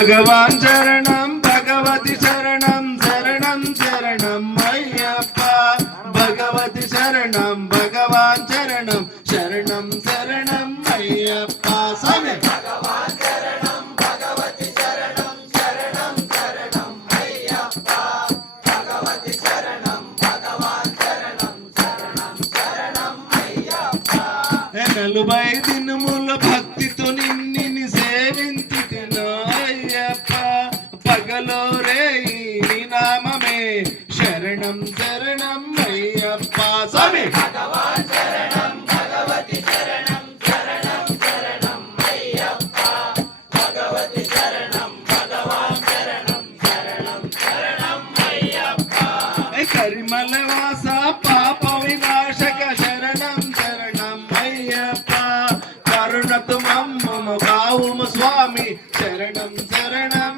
భగవాన్ శరణం భగవతి శరణం శరణం శరణం అయ్యప్ప భగవతి శరణం భగవాన్ శరణం శరణం శరణం అయ్యప్ప స్వామి భగవాన్ శరణం భగవతి శరణం శరణం శరణం అయ్యప్ప భగవతి శరణం భగవాన్ శరణం శరణం శరణం అయ్యప్ప నలుబై దినముల భక్తితో నిన్నిని సేవించితిను అయ్యప్ప పగలో రే నీ నామమే శరణం శరణం అయ్యప్ప స్వామి భగవాన్ శరణం భగవతి శరణం శరణం శరణం అయ్యప్ప భగవతి శరణం భగవాన్ శరణం శరణం శరణం అయ్యప్ప కరిమల వాస పాప వినాశక శరణం శరణం అయ్యప్ప కరుణతు మమ్మ కావుము స్వామి శరణం శరణం